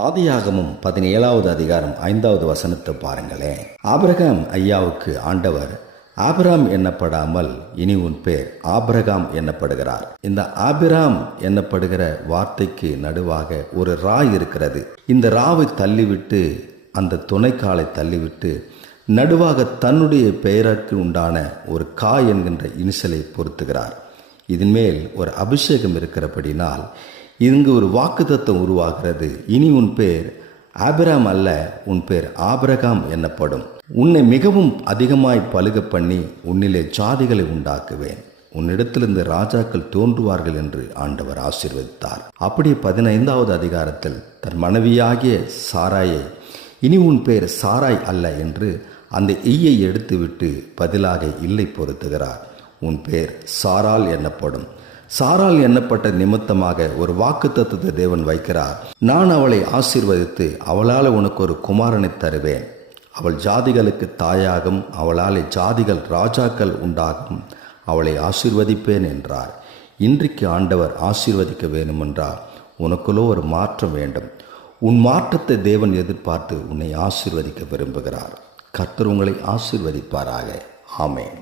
ஆதியாகமும் பதினேழாவது அதிகாரம் ஐந்தாவது வசனத்தை பாருங்களேன். ஆபிரகாம் ஐயாவுக்கு ஆண்டவர் ஆபிராம் எண்ணப்படாமல் இனி உன் பேர் ஆபிரகாம் எண்ணப்படுகிறார் இந்த ஆபிராம் எண்ணப்படுகிற வார்த்தைக்கு நடுவாக ஒரு ரா இருக்கிறது. இந்த ராவை தள்ளிவிட்டு அந்த துணைக்காலை தள்ளிவிட்டு நடுவாக தன்னுடைய பெயருக்கு உண்டான ஒரு கா என்கின்ற இனிசலை பொருத்துகிறார். இதன் மேல் ஒரு அபிஷேகம் இருக்கிறபடினால் இங்கு ஒரு வாக்குத்தத்தம் உருவாகிறது. இனி உன் பேர் ஆபிராம் அல்ல உன் பேர் ஆபிரகாம் என்னப்படும். உன்னை மிகவும் அதிகமாய் பழுக பண்ணி உன்னிலே ஜாதிகளை உண்டாக்குவேன். உன்னிடத்திலிருந்து ராஜாக்கள் தோன்றுவார்கள் என்று ஆண்டவர் ஆசீர்வதித்தார். அப்படியே பதினைந்தாவது அதிகாரத்தில் தன் மனைவியாகிய சாராயை இனி உன் பேர் சாராய் அல்ல என்று அந்த ஈயை எடுத்துவிட்டு பதிலாக இல்லை பொருத்துகிறார். உன் பேர் சாரால் எனப்படும் சாரால் எண்ணப்பட்ட நிமித்தமாக ஒரு வாக்கு தத்துவத்தை தேவன் வைக்கிறார். நான் அவளை ஆசீர்வதித்து அவளால் உனக்கு ஒரு குமாரனை தருவேன். அவள் ஜாதிகளுக்கு தாயாகும் அவளாலே ஜாதிகள் ராஜாக்கள் உண்டாகும். அவளை ஆசீர்வதிப்பேன் என்றார். இன்றைக்கு ஆண்டவர் ஆசீர்வதிக்க வேண்டுமென்றால் உனக்குள்ளோ ஒரு மாற்றம் வேண்டும். உன் மாற்றத்தை தேவன் எதிர்பார்த்து உன்னை ஆசீர்வதிக்க விரும்புகிறார். கர்த்தர் உங்களை ஆசீர்வதிப்பாராக. ஆமேன்.